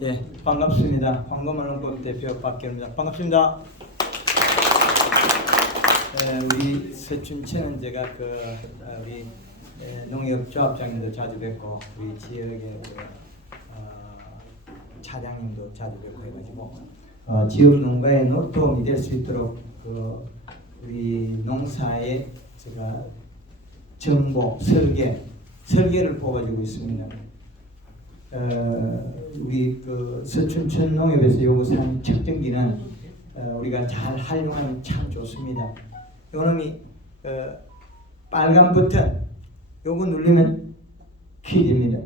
예, 반갑습니다. 황금언론법 대표 박경입니다. 반갑습니다. 우리 서춘천은 제가 우리 농협조합장님도 자주 뵙고 우리 지역의 차장님도 자주 뵙고 해가지고 지역 농가에 도움이 될 수 있도록 우리 농사에 제가 정보, 설계를 뽑아주고 있습니다. 우리 서춘천 농협에서 요구사항 측정기는 우리가 잘 활용하면 참 좋습니다. 요놈이 빨간 버튼 요거 누르면 켜집니다.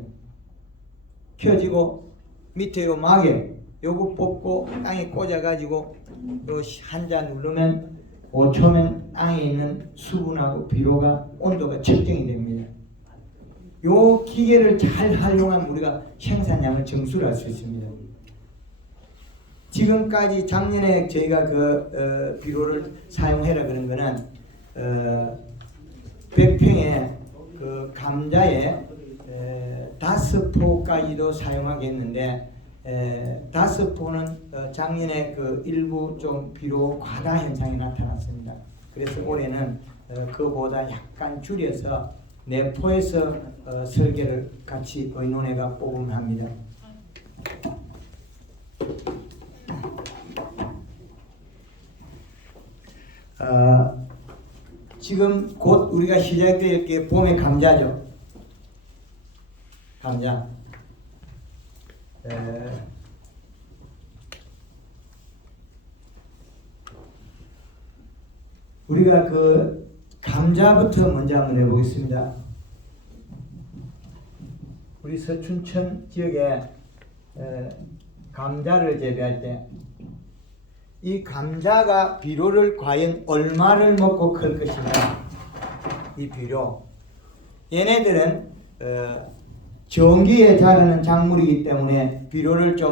켜지고 밑에 요 마개 요거 뽑고 땅에 꽂아 가지고 요 한자 누르면 5초면 땅에 있는 수분하고 비료가 온도가 측정이 됩니다. 요 기계를 잘 활용하면 우리가 생산량을 정수할 수 있습니다. 지금까지 작년에 저희가 비료를 사용해라 그런 거는 100평에 감자에 5포까지도 사용하겠는데 5포는 작년에 일부 좀 비료 과다 현상이 나타났습니다. 그래서 올해는 그보다 약간 줄여서 4포에서 설계를 같이 의논회가 뽑으면 합니다. 지금 곧 우리가 시작될 게 봄의 감자죠. 감자. 우리가 감자부터 먼저 한번 해보겠습니다. 우리 서춘천 지역에 감자를 재배할 때 이 감자가 비료를 과연 얼마를 먹고 클 것인가. 이 비료 얘네들은 정기에 자라는 작물이기 때문에 비료를 좀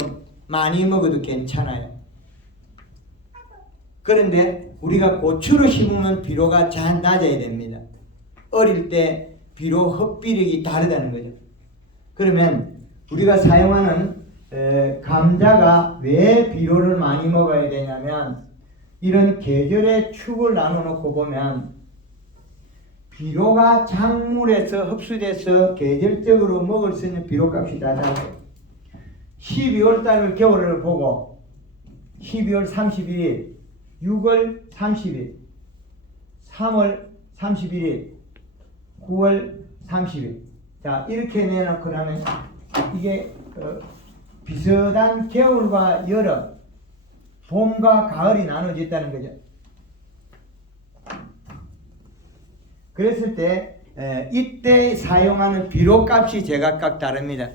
많이 먹어도 괜찮아요. 그런데 우리가 고추를 심으면 비료가 잘 낮아야 됩니다. 어릴 때 비료 흡비력이 다르다는 거죠. 그러면 우리가 사용하는 감자가 왜 비료를 많이 먹어야 되냐면 이런 계절의 축을 나눠 놓고 보면 비료가 작물에서 흡수돼서 계절적으로 먹을 수 있는 비료값이 다 작아요. 12월 달 겨울을 보고 12월 31일, 6월 30일, 3월 31일, 9월 30일. 자, 이렇게 내놓고 나면 이게 비슷한 겨울과 여름, 봄과 가을이 나눠져 있다는 거죠. 그랬을 때 이때 사용하는 비료값이 제각각 다릅니다.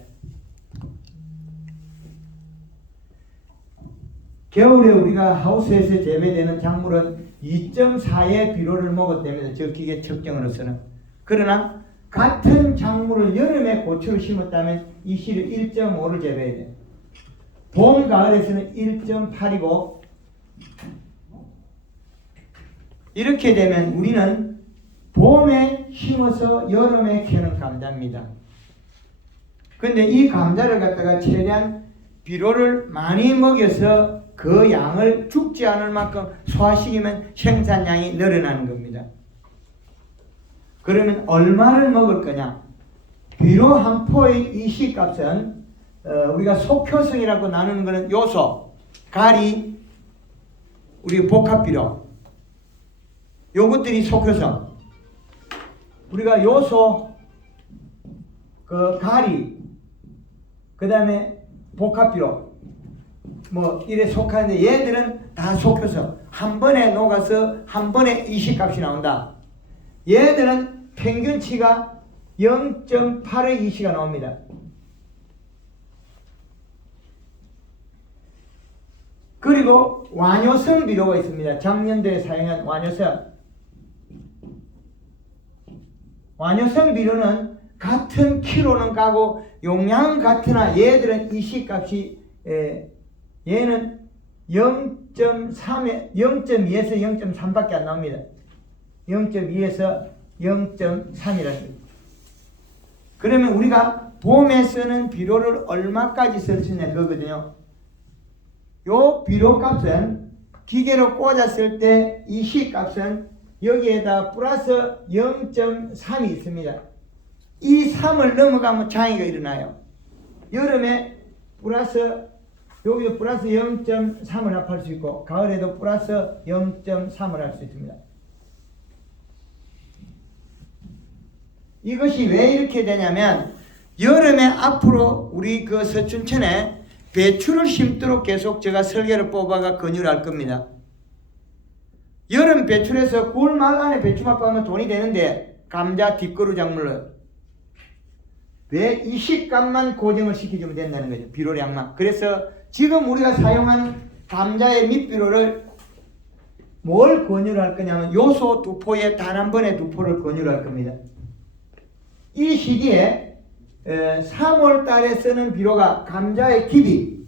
겨울에 우리가 하우스에서 재배되는 작물은 2.4의 비료를 먹었다면 저 기계 측정으로서는. 그러나 같은 작물을 여름에 고추를 심었다면 이 시를 1.5를 재배해야 돼요. 봄, 가을에서는 1.8이고 이렇게 되면 우리는 봄에 심어서 여름에 캐는 감자입니다. 근데 이 감자를 갖다가 최대한 비료를 많이 먹여서 그 양을 죽지 않을 만큼 소화시키면 생산량이 늘어나는 겁니다. 그러면 얼마를 먹을 거냐? 비료 한 포의 이 시값은 우리가 속효성이라고 나누는 것은 요소, 가리, 우리 복합비료 요것들이 속효성. 우리가 요소, 가리, 그 다음에 복합비료 뭐 이래 속하는데 얘들은 다 속효성. 한 번에 녹아서 한 번에 이 시값이 나온다. 얘들은 평균치가 0.8의 이시가 나옵니다. 그리고 완효성 비료가 있습니다. 작년도에 사용한 완효성. 완효성 비료는 같은 키로는 가고 용량은 같으나 얘들은 이시값이 얘는 0.2에서 0.3밖에 안 나옵니다. 0.2에서 0.3이라는 거예요. 그러면 우리가 봄에 쓰는 비료를 얼마까지 쓸 수 있냐 그거거든요. 요 비료 값은 기계로 꽂았을 때 이 시값은 여기에다 플러스 0.3이 있습니다. 이 3을 넘어가면 장애가 일어나요. 여름에 플러스 여기도 플러스 0.3을 합할 수 있고 가을에도 플러스 0.3을 할 수 있습니다. 이것이 왜 이렇게 되냐면 여름에 앞으로 우리 그 서춘천에 배추를 심도록 계속 제가 설계를 뽑아가 권유를 할 겁니다. 여름 배출에서 9월 말 안에 배추맛 빠면 돈이 되는데 감자 뒷거루 작물을 왜 이 식감만 고정을 시켜주면 된다는 거죠. 비료량만. 그래서 지금 우리가 사용하는 감자의 밑비료를 뭘 권유를 할 거냐면 요소 2포에 단 한 번에 2포를 권유를 할 겁니다. 이 시기에 3월 달에 쓰는 비료가 감자의 깊이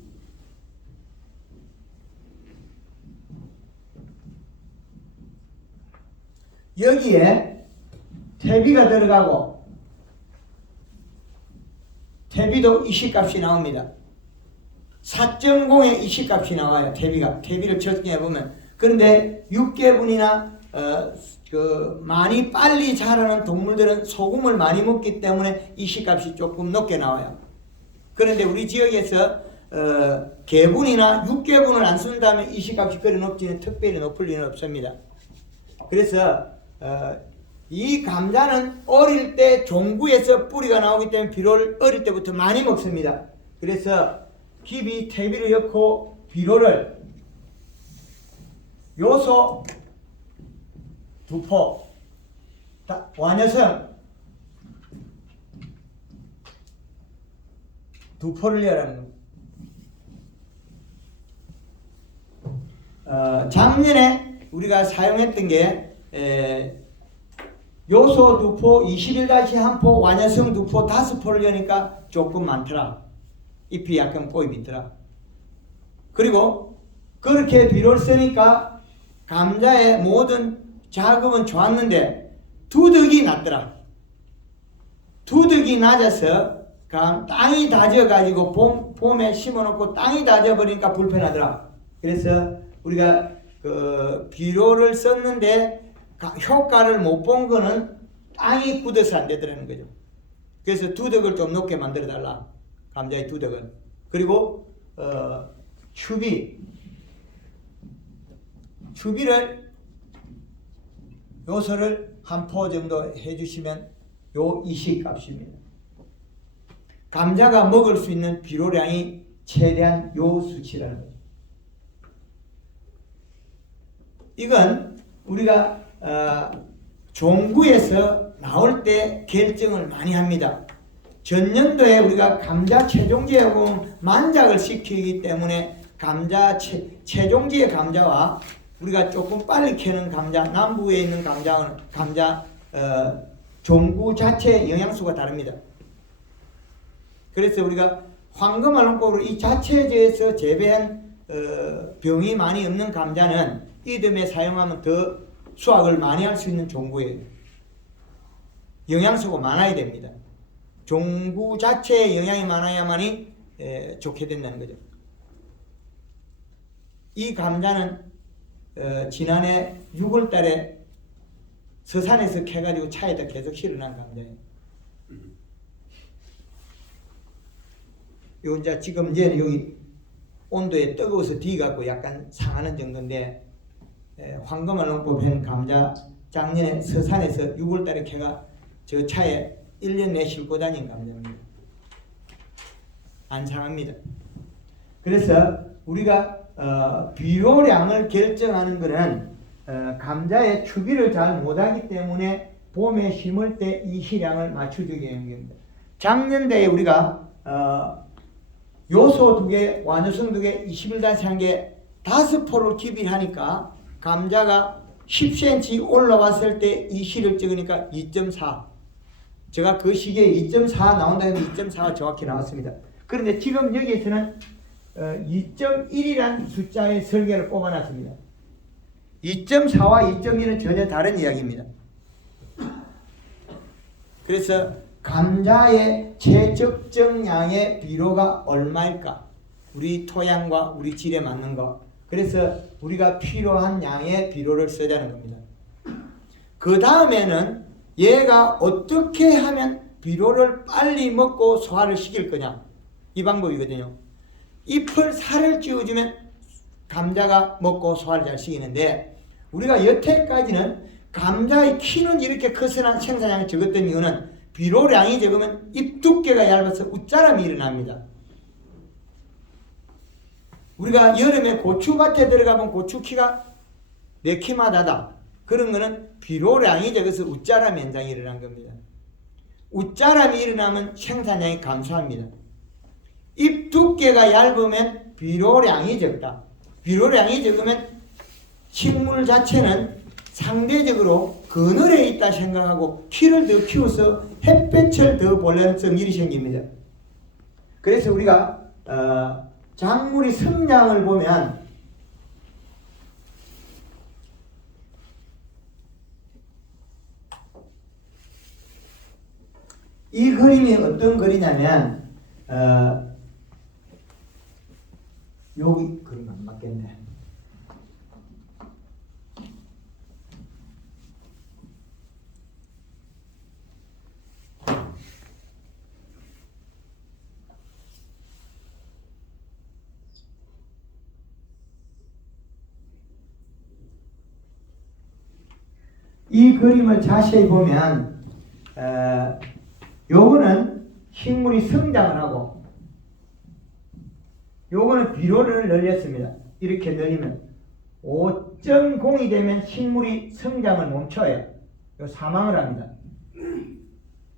여기에 퇴비가 들어가고 퇴비도 이식값이 나옵니다. 4.0의 이식값이 나와요. 퇴비를 측정해 보면. 그런데 육개분이나 많이 빨리 자라는 동물들은 소금을 많이 먹기 때문에 이식값이 조금 높게 나와요. 그런데 우리 지역에서 개분이나 육개분을 안 쓴다면 이식값이 그리 높지는 특별히 높을 리는 없습니다. 그래서 이 감자는 어릴 때 종구에서 뿌리가 나오기 때문에 비료를 어릴 때부터 많이 먹습니다. 그래서 깊이 퇴비를 넣고 비료를 요소 2포 완여성 2포를 넣으라는 겁니다. 작년에 우리가 사용했던 게 요소 2포, 21-1포, 완여성 2포, 5포를 넣으니까 조금 많더라. 잎이 약간 꼬입이 있더라. 그리고 그렇게 비료를 쓰니까 감자의 모든 작업은 좋았는데 두둑이 났더라. 두둑이 낮아서 땅이 다져가지고 봄에 심어놓고 땅이 다져버리니까 불편하더라. 그래서 우리가 비료를 썼는데 효과를 못 본 거는 땅이 굳어서 안 되더라는 거죠. 그래서 두덕을 좀 높게 만들어 달라. 감자의 두덕은. 그리고 추비를 요소를 한 포 정도 해주시면 요 이식값입니다. 감자가 먹을 수 있는 비료량이 최대한 요 수치라는 거죠. 이건 우리가 종구에서 나올 때 결정을 많이 합니다. 전년도에 우리가 감자 최종지하고 만작을 시키기 때문에 감자 최종지의 감자와 우리가 조금 빨리 캐는 감자, 남부에 있는 감자 종구 자체의 영양소가 다릅니다. 그래서 우리가 황금알롱법으로 이 자체제에서 재배한 병이 많이 없는 감자는 이듬해 사용하면 더 수확을 많이 할 수 있는 종구예요. 영양소가 많아야 됩니다. 종구 자체에 영양이 많아야만이 좋게 된다는 거죠. 이 감자는 지난해 6월 달에 서산에서 캐가지고 차에다 계속 실어난 감자예요. 요 이제 지금 이제 여기 온도에 뜨거워서 뒤갖고 약간 상하는 정도인데 황금알롱법 한 감자 작년에 서산에서 6월 달에 캐가 저 차에 1년 내 싣고 다닌 감자입니다. 안 상합니다. 그래서 우리가 비료량을 결정하는 것은 감자의 추비를 잘 못하기 때문에 봄에 심을 때 이 시량을 맞춰주게 하는 겁니다. 작년대에 우리가 요소 2개, 완효성 2개, 21-1개 5포를 기비하니까 감자가 10cm 올라왔을 때 이 시를 찍으니까 2.4. 제가 그 시기에 2.4 나온다는 2.4가 정확히 나왔습니다. 그런데 지금 여기에서는 2.1이라는 숫자의 설계를 뽑아놨습니다. 2.4와 2.1은 전혀 다른 이야기입니다. 그래서 감자의 최적정량의 비료가 얼마일까? 우리 토양과 우리 질에 맞는 거. 그래서 우리가 필요한 양의 비료를 써자는 겁니다. 그 다음에는 얘가 어떻게 하면 비료를 빨리 먹고 소화를 시킬 거냐, 이 방법이거든요. 잎을 살을 찌워주면 감자가 먹고 소화를 잘 시키는데, 우리가 여태까지는 감자의 키는 이렇게 커서나 생산량이 적었던 이유는 비료량이 적으면 잎 두께가 얇아서 웃자람이 일어납니다. 우리가 여름에 고추밭에 들어가면 고추 키가 4키마다다. 그런 거는 비료량이 적어서 웃자람 현상이 일어난 겁니다. 웃자람이 일어나면 생산량이 감소합니다. 잎 두께가 얇으면 비료량이 적다. 비료량이 적으면 식물 자체는 상대적으로 그늘에 있다 생각하고 키를 더 키워서 햇볕을 더 보려는 일이 생깁니다. 그래서 우리가 작물의 성장을 보면 이 그림이 어떤 그리냐면 여기 그림 안 맞겠네. 이 그림을 자세히 보면 요거는 식물이 성장을 하고 요거는 비료를 늘렸습니다. 이렇게 늘리면 5.0이 되면 식물이 성장을 멈춰요. 요 사망을 합니다.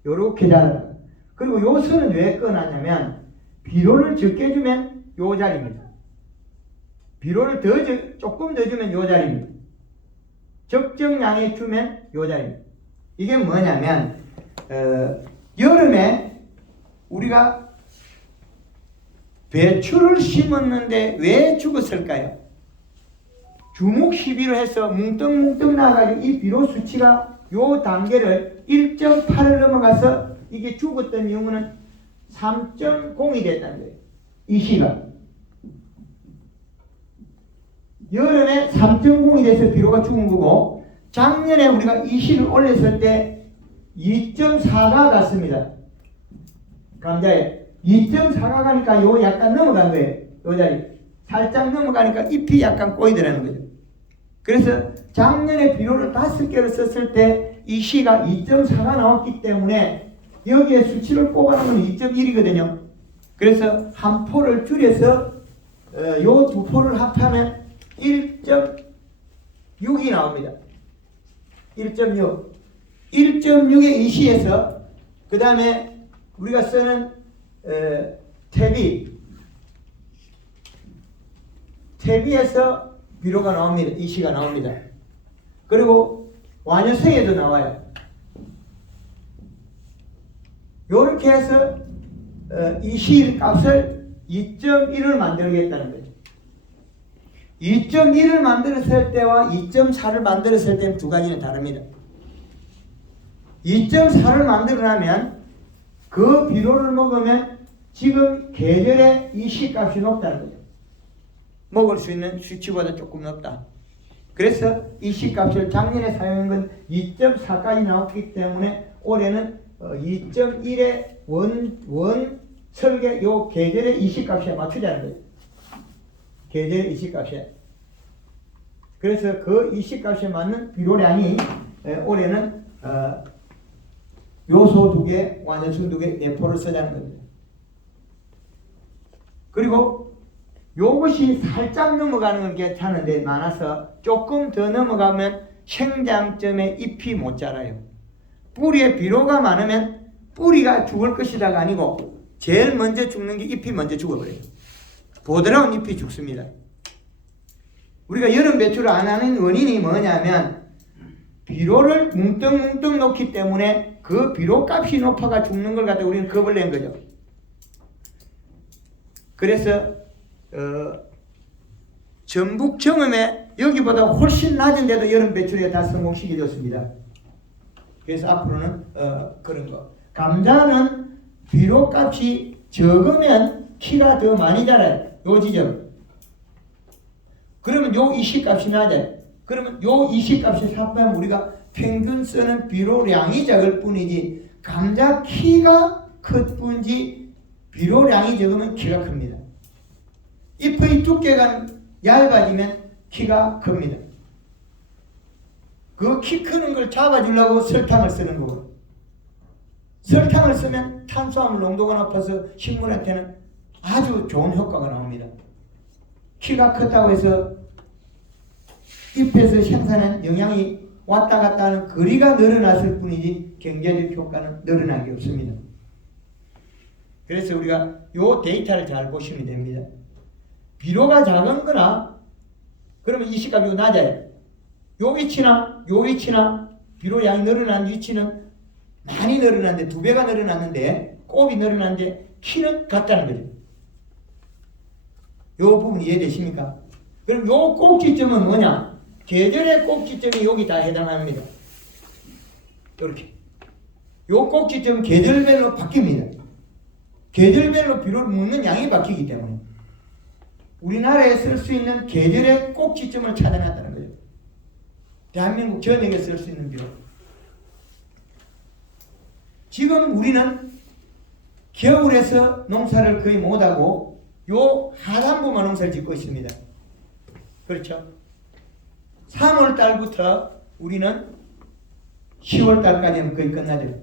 요렇게 자라요. 그리고 요 선은 왜 꺼놨냐면 비료를 적게 주면 요 자리입니다. 비료를 조금 더 주면 요 자리입니다. 적정량에 주면 요 자리입니다. 이게 뭐냐면 여름에 우리가 배추를 심었는데 왜 죽었을까요? 주목 시비로 해서 뭉떡뭉떡 나가지고 이 비료 수치가 요 단계를 1.8을 넘어가서 이게 죽었던 이유는 3.0이 됐다는 거예요. 이 시가 여름에 3.0이 돼서 비료가 죽은 거고, 작년에 우리가 이 시를 올렸을 때 2.4가 갔습니다. 감자에 2.4가 가니까 요 약간 넘어간 거예요. 요 자리 살짝 넘어가니까 잎이 약간 꼬이더라는 거죠. 그래서 작년에 비료를 5개를 썼을 때 이 시가 2.4가 나왔기 때문에 여기에 수치를 뽑아놓으면 2.1이거든요. 그래서 한 포를 줄여서 요 두 포를 합하면 1.6이 나옵니다. 1.6. 1.6의 이 시에서 그 다음에 우리가 쓰는 태비에서 비료가 나옵니다. 이 시가 나옵니다. 그리고 완효성에도 나와요. 요렇게 해서 이 시 값을 2.1을 만들겠다는 거죠. 2.1을 만들었을 때와 2.4를 만들었을 때는 두 가지는 다릅니다. 2.4를 만들어내면 그 비료를 먹으면 지금 계절에 이 시값이 높다는 거죠. 먹을 수 있는 수치보다 조금 높다. 그래서 이 시값을 작년에 사용한 건 2.4까지 나왔기 때문에 올해는 2.1의 원 설계 요 계절의 이 시값에 맞추자는 거죠. 계절의 이 시값에. 그래서 그 이 시값에 맞는 비료량이 올해는 요소 2개, 완효성 2개, 내포를 쓰자는 겁니다. 그리고 요것이 살짝 넘어가는 건 괜찮은데 많아서 조금 더 넘어가면 생장점에 잎이 못 자라요. 뿌리에 비료가 많으면 뿌리가 죽을 것이다가 아니고 제일 먼저 죽는 게 잎이 먼저 죽어버려요. 보드라운 잎이 죽습니다. 우리가 여름 배출을 안 하는 원인이 뭐냐면 비료를 뭉떡뭉떡 놓기 때문에 그 비료값이 높아가 죽는 걸 갖다 우리는 겁을 낸 거죠. 그래서 전북 정음에 여기보다 훨씬 낮은데도 여름 배출에 다 성공시켜줬습니다. 그래서 앞으로는 그런 거. 감자는 비료값이 적으면 키가 더 많이 자라요. 요 지점. 그러면 요 이식값이 낮아요. 그러면 요 이식값이 삽하면 우리가 평균 쓰는 비료량이 적을 뿐이지 감자 키가 클 뿐이지 비료량이 적으면 키가 큽니다. 잎의 두께가 얇아지면 키가 큽니다. 그 키 크는 걸 잡아주려고 설탕을 쓰는 거고, 설탕을 쓰면 탄수화물 농도가 높아서 식물한테는 아주 좋은 효과가 나옵니다. 키가 컸다고 해서 잎에서 생산한 영양이 왔다 갔다 하는 거리가 늘어났을 뿐이지 경제적 효과는 늘어난 게 없습니다. 그래서 우리가 요 데이터를 잘 보시면 됩니다. 비료가 작은 거나 그러면 이식값이 낮아요. 요 위치나 요 위치나 비료량이 늘어난 위치는 많이 늘어났는데 2배가 늘어났는데 곱이 늘어났는데 키는 같다는 거죠. 요 부분 이해되십니까? 그럼 요 꼭지점은 뭐냐? 계절의 꼭지점이 여기 다 해당합니다. 이렇게. 요 꼭지점은 계절별로 바뀝니다. 계절별로 비료를 먹는 양이 바뀌기 때문에 우리나라에 쓸 수 있는 계절의 꼭지점을 찾아놨다는 거죠. 대한민국 전역에 쓸 수 있는 비료. 지금 우리는 겨울에서 농사를 거의 못하고 요 하단부만 농사를 짓고 있습니다. 그렇죠? 3월 달부터 우리는 10월 달까지는 거의 끝나죠.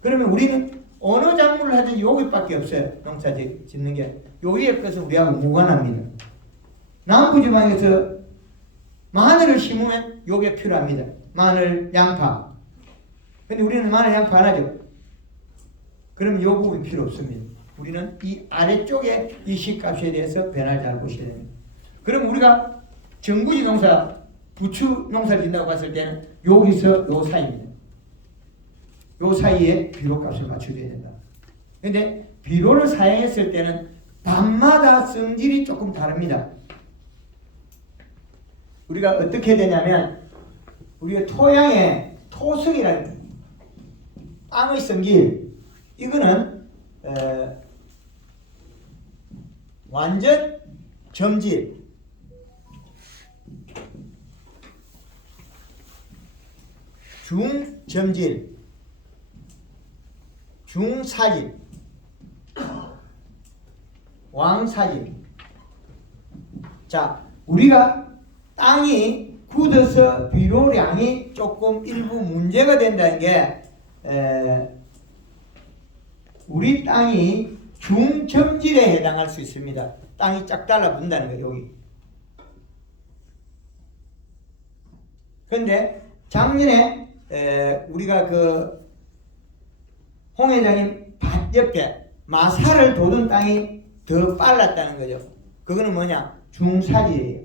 그러면 우리는 어느 작물을 하든지 여기밖에 없어요. 농사 짓는 게. 요 위에 것은 우리하고 무관합니다. 남부지방에서 마늘을 심으면 요게 필요합니다. 마늘, 양파. 근데 우리는 마늘, 양파 안 하죠. 그러면 요 부분이 필요 없습니다. 우리는 이 아래쪽에 이 시값에 대해서 변화를 잘 보셔야 됩니다. 그럼 우리가 정부지 농사, 부추 농사를 짓는다고 봤을 때는 여기서 요 사이입니다. 요 사이에 비료값을 맞춰줘야 된다. 근데 비료를 사용했을 때는 밤마다 성질이 조금 다릅니다. 우리가 어떻게 되냐면 우리가 토양의 토성이라는 땅의 성질, 이거는 완전 점질, 중점질, 중사질, 왕사질. 자, 우리가 땅이 굳어서 비료량이 조금 일부 문제가 된다는 게 우리 땅이 중점질에 해당할 수 있습니다. 땅이 쫙 달라붙는다는 거예요. 여기. 그런데 작년에 우리가 그 홍 회장님 밭 옆에 마사를 돋은 땅이 더 빨랐다는 거죠. 그거는 뭐냐? 중사질이에요.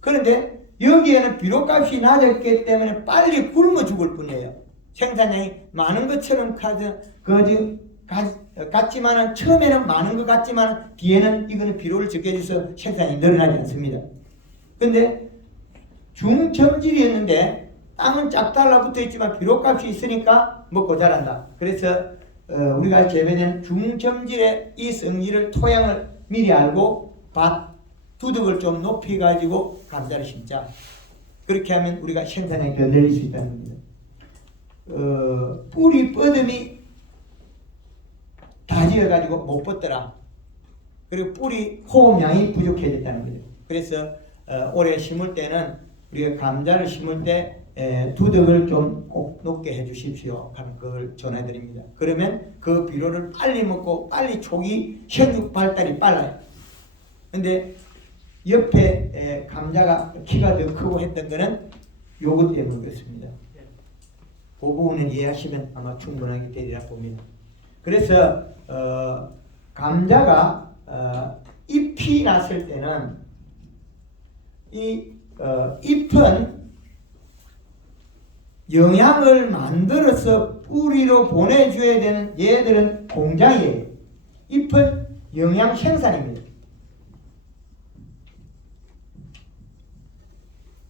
그런데 여기에는 비료값이 낮았기 때문에 빨리 굶어 죽을 뿐이에요. 생산량이 많은 것처럼 같지만은 처음에는 많은 것 같지만 뒤에는 이거는 비료를 적게 줘서 생산이 늘어나지 않습니다. 그런데 중점질이었는데 땅은 쫙 달라붙어 있지만 비료값이 있으니까 먹고 자란다. 그래서 우리가 재배는 중점질의 이 성질을 토양을 미리 알고 밭 두둑을 좀 높이 가지고 감자를 심자. 그렇게 하면 우리가 생산량이 더 늘릴 수 있다는 겁니다. 뿌리 뻗음이 다지어 가지고 못 뻗더라. 그리고 뿌리 호흡량이 부족해졌다는 거죠. 그래서 올해 심을 때는 우리가 감자를 심을 때 두둑을 좀 꼭 높게 해 주십시오 하는 걸 전해드립니다. 그러면 그 비료를 빨리 먹고 빨리 초기 생육 발달이 빨라요. 근데 옆에 감자가 키가 더 크고 했던 거는 요것 때문이었습니다. 그 부분을 이해하시면 아마 충분하게 되리라 봅니다. 그래서 감자가 잎이 났을 때는 이 잎은 영양을 만들어서 뿌리로 보내줘야 되는 얘들은 공장이에요. 잎은 영양 생산입니다.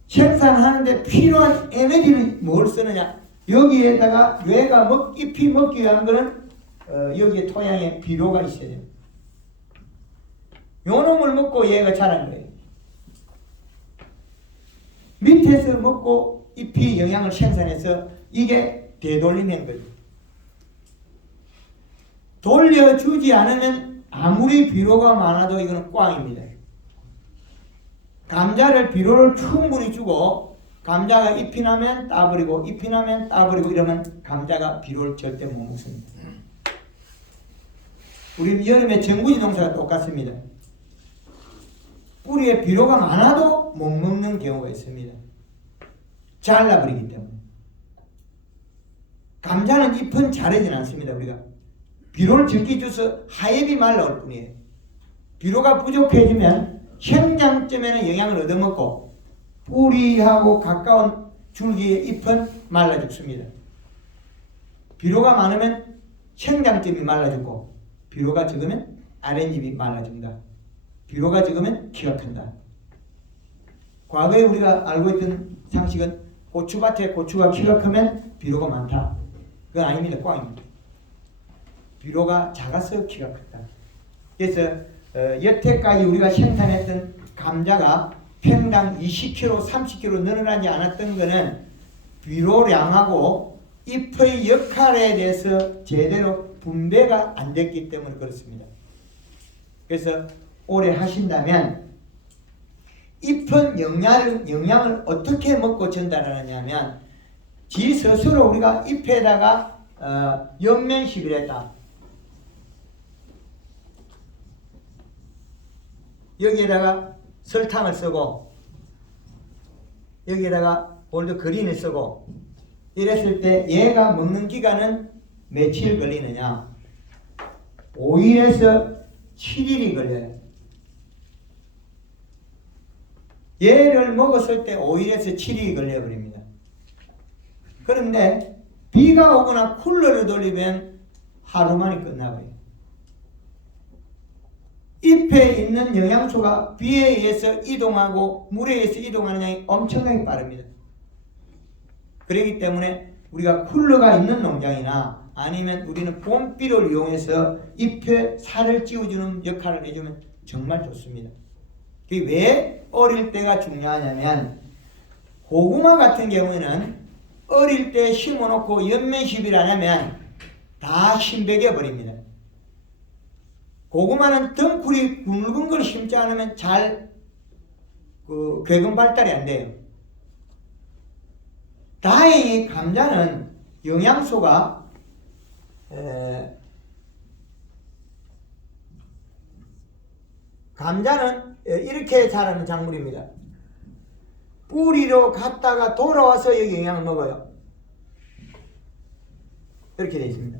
생산하는데 필요한 에너지는 뭘 쓰느냐? 여기에다가 뇌가 잎이 먹기 위한 거는 여기에 토양에 비료가 있어야 돼요. 요 놈을 먹고 얘가 자란 거예요. 밑에서 먹고 잎이 영양을 생산해서 이게 되돌리는 거예요. 돌려주지 않으면 아무리 비료가 많아도 이거는 꽝입니다. 감자를 비료를 충분히 주고 감자가 잎이 나면 따버리고 잎이 나면 따버리고 이러면 감자가 비료를 절대 못 먹습니다. 우리는 여름에 전구지 농사가 똑같습니다. 뿌리에 비료가 많아도 못 먹는 경우가 있습니다. 잘라버리기 때문에. 감자는 잎은 자라진 않습니다. 우리가 비료를 적게 줘서 하엽이 말라올 뿐이에요. 비료가 부족해지면 생장점에는 영양을 얻어먹고 뿌리하고 가까운 줄기의 잎은 말라 죽습니다. 비료가 많으면 생장점이 말라 죽고 비료가 적으면 아랫잎이 말라 죽는다. 비료가 적으면 키가 큰다. 과거에 우리가 알고 있던 상식은 고추밭에 고추가 키가 크면 비료가 많다. 그건 아닙니다. 꽝입니다. 비료가 작아서 키가 크다. 그래서 여태까지 우리가 생산했던 감자가 평당 20kg, 30kg 늘어나지 않았던 것은 비료량하고 잎의 역할에 대해서 제대로 분배가 안 됐기 때문에 그렇습니다. 그래서 오래 하신다면 잎은 영양을 어떻게 먹고 전달하느냐면 지 스스로 우리가 잎에다가 옆면시비를 했다. 여기에다가 설탕을 쓰고 여기에다가 골드 그린을 쓰고 이랬을 때 얘가 먹는 기간은 며칠 걸리느냐? 5일에서 7일이 걸려요. 얘를 먹었을 때 5일에서 7일이 걸려버립니다. 그런데 비가 오거나 쿨러를 돌리면 하루 만에 끝나버려요. 잎에 있는 영양소가 비에 의해서 이동하고 물에 의해서 이동하는 양이 엄청나게 빠릅니다. 그렇기 때문에 우리가 쿨러가 있는 농장이나 아니면 우리는 봄비를 이용해서 잎에 살을 찌워주는 역할을 해주면 정말 좋습니다. 그게 왜 어릴 때가 중요하냐면 고구마 같은 경우에는 어릴 때 심어놓고 연면시비를 안 하면 다 신백여 버립니다. 고구마는 덩쿨이 굵은 걸 심지 않으면 잘 궤근 발달이 안 돼요. 다행히 감자는 영양소가 감자는 이렇게 자라는 작물입니다. 뿌리로 갔다가 돌아와서 여기 영양을 먹어요. 이렇게 되어 있습니다.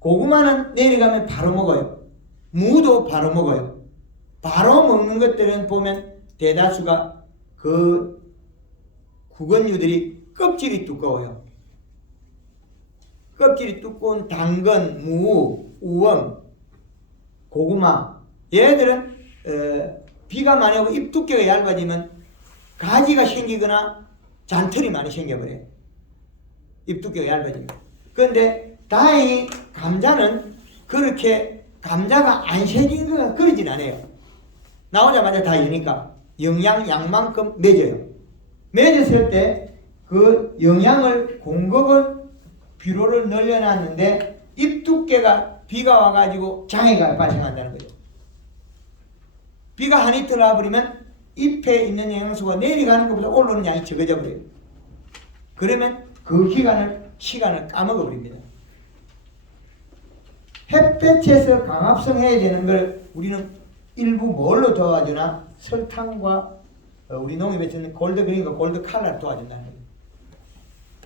고구마는 내려가면 바로 먹어요. 무도 바로 먹어요. 바로 먹는 것들은 보면 대다수가 그 구근류들이 껍질이 두꺼워요. 껍질이 두꺼운 당근, 무, 우엉, 고구마 얘들은 비가 많이 오고 잎 두께가 얇아지면 가지가 생기거나 잔털이 많이 생겨버려요. 잎 두께가 얇아지면. 그런데 다행히 감자는 그렇게 감자가 안 생긴 거가 그러진 않아요. 나오자마자 다 여니까 양만큼 맺어요. 맺었을 때 그 영양을 공급을 비료를 늘려놨는데 잎 두께가 비가 와가지고 장애가 발생한다는 거죠. 비가 한 이틀 와버리면 잎에 있는 영양소가 내려가는 것보다 올라오는 양이 적어져 버려요. 그러면 그 시간을 까먹어 버립니다. 햇볕에서 강합성 해야 되는 걸 우리는 일부 뭘로 도와주나? 설탕과 우리 농협에 쓰는 골드 그린과 골드 칼라를 도와준다는 거예요.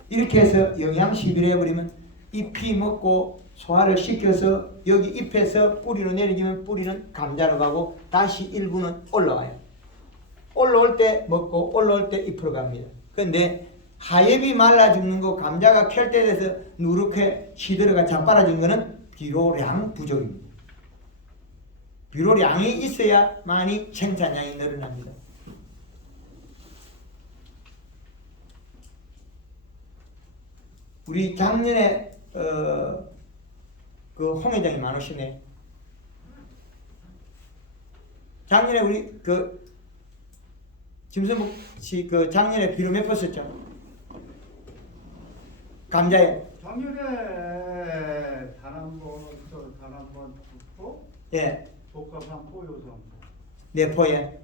이렇게 해서 영양 시비를 해버리면 잎이 먹고 소화를 시켜서 여기 잎에서 뿌리로 내려지면 뿌리는 감자로 가고 다시 일부는 올라와요. 올라올 때 먹고 올라올 때 잎으로 갑니다. 그런데 하엽이 말라 죽는 거 감자가 캘 때 돼서 누렇게 시들어가 자빠라진 거는 비료량 부족입니다. 비료량이 있어야만이 생산량이 늘어납니다. 우리 작년에 그 홍 회장이 많으시네. 작년에 우리 그 김선국 씨 그 작년에 비료 몇 번 썼죠? 감자에. 작년에 단 한 번 줬고, 예. 독감 한 포, 요소 한 포. 내포에.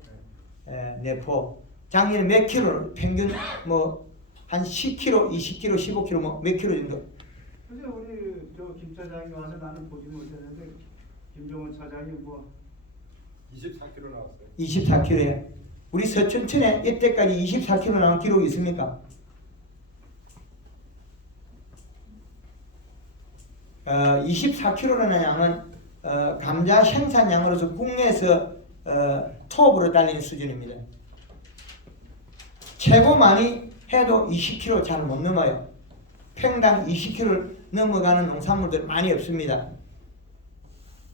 예, 내포. 작년에 몇 킬로 평균 뭐 한 10kg, 20kg, 15kg 뭐 몇 킬로 정도? 그래서 우리 김 차장이 와서 나는 보지 못했는데 김종원 차장이 뭐 24kg 나왔어요. 24kg에. 우리 서춘천에 이때까지 24kg 나온 기록이 있습니까? 24kg라는 양은 감자 생산량으로서 국내에서 톱으로 달리는 수준입니다. 최고 많이 해도 20kg 잘 못 넘어요. 평당 20kg 넘어가는 농산물들 많이 없습니다.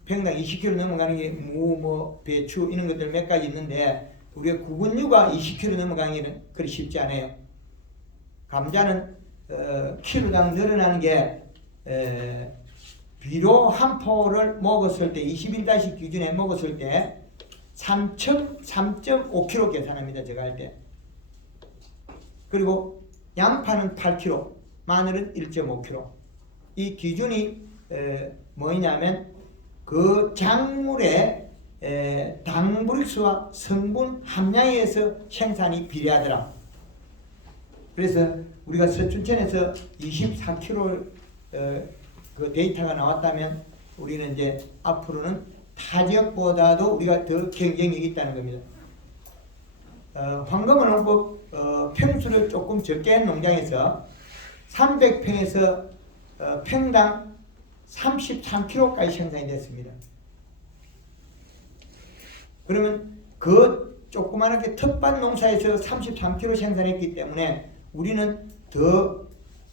평당 20kg 넘어가는 게 무, 뭐 배추 이런 것들 몇 가지 있는데 우리가 구근류가 20kg 넘어가는 게 그리 쉽지 않아요. 감자는 키로당 늘어나는 게 비료 한 포를 먹었을 때 21다시 기준에 먹었을 때 3.5kg 계산합니다. 제가 할 때. 그리고 양파는 8kg, 마늘은 1.5kg. 이 기준이 뭐냐면 그 작물의 당브릭스와 성분 함량에 의해서 생산이 비례하더라. 그래서 우리가 서춘천에서 24kg 그 데이터가 나왔다면 우리는 이제 앞으로는 타 지역보다도 우리가 더 경쟁력이 있다는 겁니다. 황금어농법 평수를 조금 적게 한 농장에서 300평에서 평당 33kg까지 생산이 됐습니다. 그러면 그 조그만하게 텃밭 농사에서 33kg 생산했기 때문에 우리는 더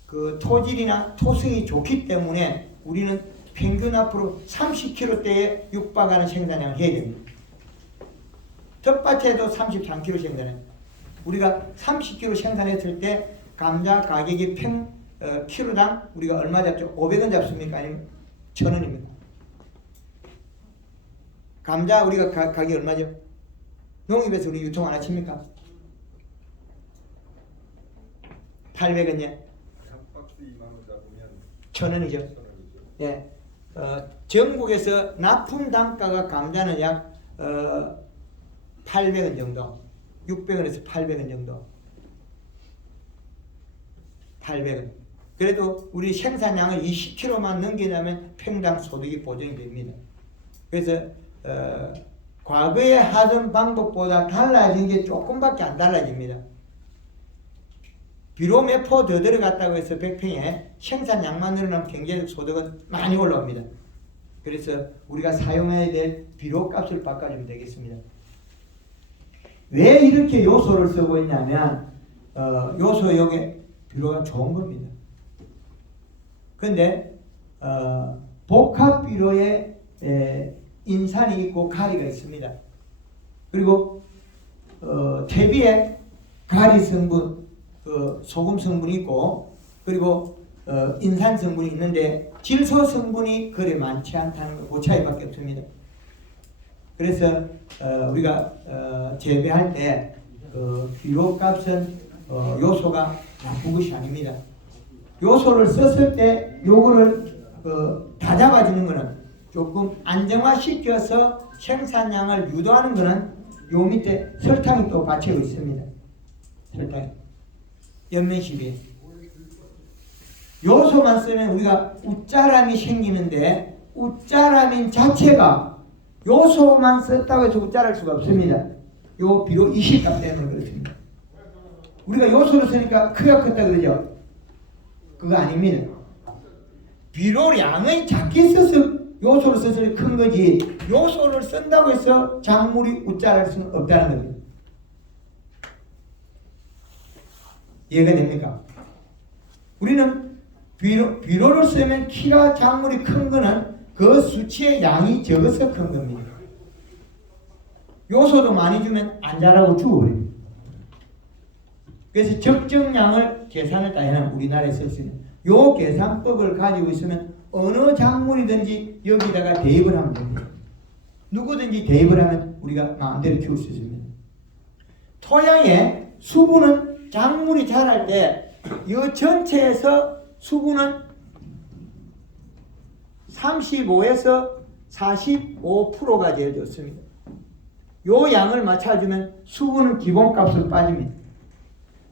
그 토질이나 토성이 좋기 때문에 우리는 평균 앞으로 30kg대에 육박하는 생산량을 해야 됩니다. 텃밭에도 33kg 생산해요. 우리가 30kg 생산했을 때 감자 가격이 키로당 우리가 얼마 잡죠? 500원 잡습니까? 아니면 1000원입니까? 감자 우리가 가격이 얼마죠? 농협에서 우리 유통 안 하십니까? 800원이요. 한 박스 2만 원 잡으면 1000원이죠. 예. 전국에서 납품 단가가 감자는 약 800원 정도, 600원에서 800원 정도. 800원. 그래도 우리 생산량을 20kg만 넘기려면 평당 소득이 보정이 됩니다. 그래서 과거에 하던 방법보다 달라진 게 조금밖에 안 달라집니다. 비료 몇 포 더 들어갔다고 해서 100평에 생산량만 늘어나면 경제적 소득은 많이 올라옵니다. 그래서 우리가 사용해야 될 비료 값을 바꿔주면 되겠습니다. 왜 이렇게 요소를 쓰고 있냐면 요소역에 비료가 좋은 겁니다. 그런데 복합 비료에 인산이 있고 가리가 있습니다. 그리고 퇴비에 가리 성분, 소금 성분이 있고 그리고 인산 성분이 있는데 질소 성분이 그리 많지 않다는 그 차이밖에 없습니다. 그래서 우리가 재배할 때 비료 값은 요소가 나쁜 것이 아닙니다. 요소를 썼을 때 요거를 다 잡아주는 것은 조금 안정화시켜서 생산량을 유도하는 것은 요 밑에 설탕이 또 받치고 있습니다. 설탕, 연면시비. 요소만 쓰면 우리가 웃자람이 생기는데 웃자람인 자체가 요소만 썼다고 해서 웃자랄 수가 없습니다. 요 비료 이식값 때문에 그렇습니다. 우리가 요소를 쓰니까 크가 컸다 그러죠. 그거 아닙니다. 비료량을 작게 써서 요소를 써서 큰 거지 요소를 쓴다고 해서 작물이 웃자랄 수는 없다는 겁니다. 이해가 됩니까? 우리는 비료를 쓰면 키가 작물이 큰 거는 그 수치의 양이 적어서 큰 겁니다. 요소도 많이 주면 안 자라고 죽어버립니다. 그래서 적정량을 계산을 다 해놓은 우리나라에 쓸 수 있는 요 계산법을 가지고 있으면 어느 작물이든지 여기다가 대입을 하면 됩니다. 누구든지 대입을 하면 우리가 마음대로 키울 수 있습니다. 토양의 수분은 작물이 자랄 때 이 전체에서 수분은 35에서 45%가 제일 좋습니다. 요 양을 맞춰주면 수분은 기본값으로 빠집니다.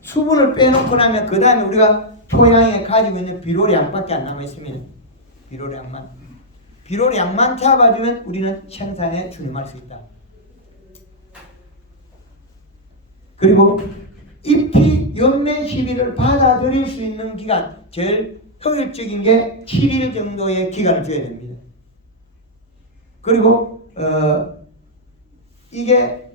수분을 빼놓고 나면 그 다음에 우리가 토양에 가지고 있는 비료량밖에 안 남아 있습니다. 비료량만 잡아주면 우리는 생산에 준임할 수 있다. 그리고 잎이 연면 시비를 받아들일 수 있는 기간, 제일 효율적인 게 7일 정도의 기간을 줘야 됩니다. 그리고 이게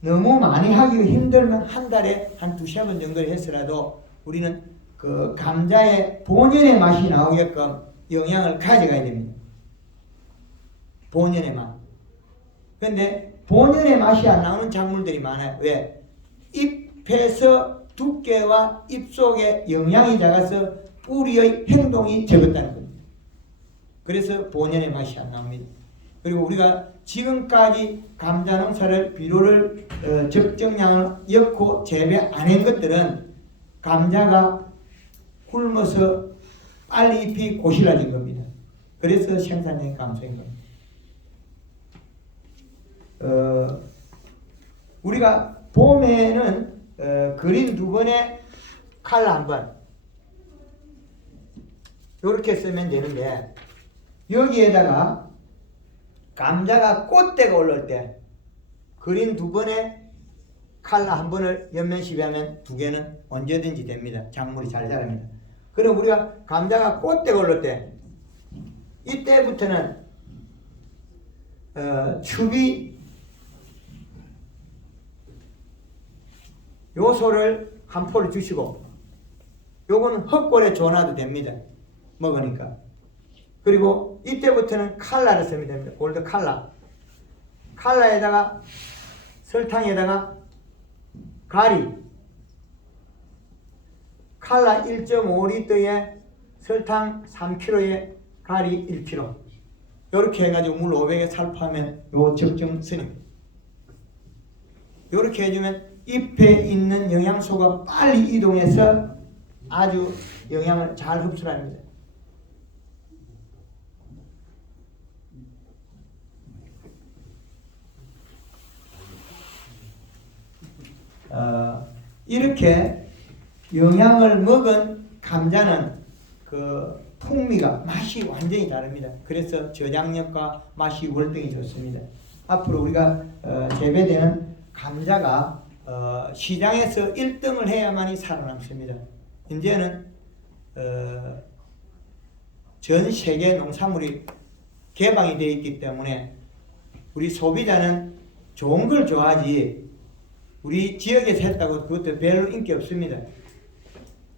너무 많이 하기 힘들면 한 달에 한 2-3번 정도를 했으라도 우리는 그 감자의 본연의 맛이 나오게끔 영양을 가져가야 됩니다. 본연의 맛. 근데 본연의 맛이 안 나오는 작물들이 많아요. 왜? 잎에서 두께와 잎 속에 영양이 작아서 뿌리의 행동이 적었다는 겁니다. 그래서 본연의 맛이 안 나옵니다. 그리고 우리가 지금까지 감자 농사를 비료를 적정량을 엮고 재배 안 한 것들은 감자가 굶어서 빨리 잎이 고실라진 겁니다. 그래서 생산량이 감소한 겁니다. 우리가 봄에는 그린 2번에 칼라 1번 이렇게 쓰면 되는데 여기에다가 감자가 꽃대가 올라올 때 그린 2번에 칼라 1번을 옆면 시비하면 2개는 언제든지 됩니다. 작물이 잘 자랍니다. 그럼 우리가 감자가 꽃대가 올라올 때 이때부터는 추비 요소를 한 포를 주시고 요거는 헛골에 줘놔도 됩니다. 먹으니까. 그리고 이때부터는 칼라를 쓰면 됩니다. 골드 칼라. 칼라에다가 설탕에다가 가리. 칼라 1.5리터에 설탕 3kg에 가리 1kg. 이렇게 해가지고 물 500에 살포하면 요 적정선입니다. 이렇게 해주면 잎에 있는 영양소가 빨리 이동해서 아주 영양을 잘 흡수합니다. 이렇게 영양을 먹은 감자는 그 풍미가 맛이 완전히 다릅니다. 그래서 저장력과 맛이 월등히 좋습니다. 앞으로 우리가 재배되는 감자가 시장에서 1등을 해야만이 살아남습니다. 이제는 전 세계 농산물이 개방이 되어 있기 때문에 우리 소비자는 좋은 걸 좋아하지 우리 지역에서 했다고 그것도 별로 인기 없습니다.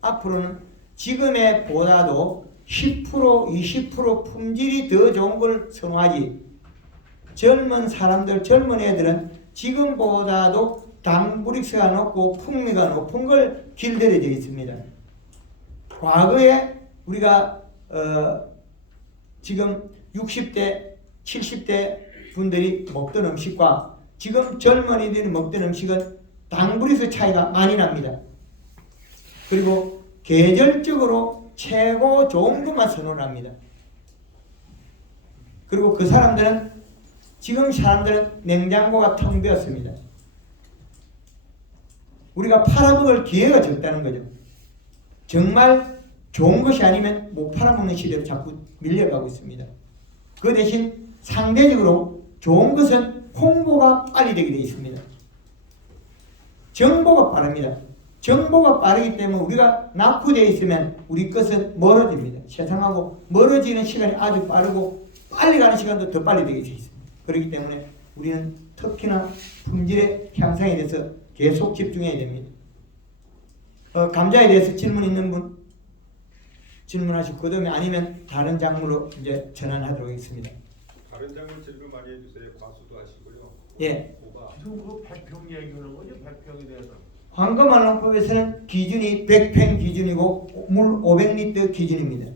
앞으로는 지금의 보다도 10% 20% 품질이 더 좋은 걸 선호하지 젊은 사람들 젊은 애들은 지금보다도 당브릭스가 높고 풍미가 높은 걸 길들여져 있습니다. 과거에 우리가 지금 60대 70대 분들이 먹던 음식과 지금 젊은이들이 먹던 음식은 당브릭스 차이가 많이 납니다. 그리고 계절적으로 최고 좋은 것만 선호합니다. 그리고 그 사람들은 지금 사람들은 냉장고가 텅 비었습니다. 우리가 팔아먹을 기회가 적다는 거죠. 정말 좋은 것이 아니면 못 팔아먹는 시대로 자꾸 밀려가고 있습니다. 그 대신 상대적으로 좋은 것은 홍보가 빨리 되게 되어 있습니다. 정보가 빠릅니다. 정보가 빠르기 때문에 우리가 낙후되어 있으면 우리 것은 멀어집니다. 세상하고 멀어지는 시간이 아주 빠르고 빨리 가는 시간도 더 빨리 되게 되어 있습니다. 그렇기 때문에 우리는 특히나 품질의 향상에 대해서 계속 집중해야 됩니다. 감자에 대해서 질문 있는 분 질문하시고 그 다음에 아니면 다른 작물로 이제 전환하도록 하겠습니다. 다른 작물 질문 많이 해주세요. 과수도 하시고요. 예. 호박. 지금 그 100평 얘기하는 거죠? 100평에 대해서. 황금알농법에서는 기준이 100펜 기준이고 물 500리터 기준입니다.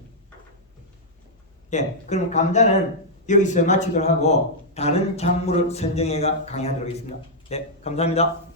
예, 그럼 감자는 여기서 마치도록 하고 다른 작물을 선정해가 강의하도록 하겠습니다. 예, 감사합니다.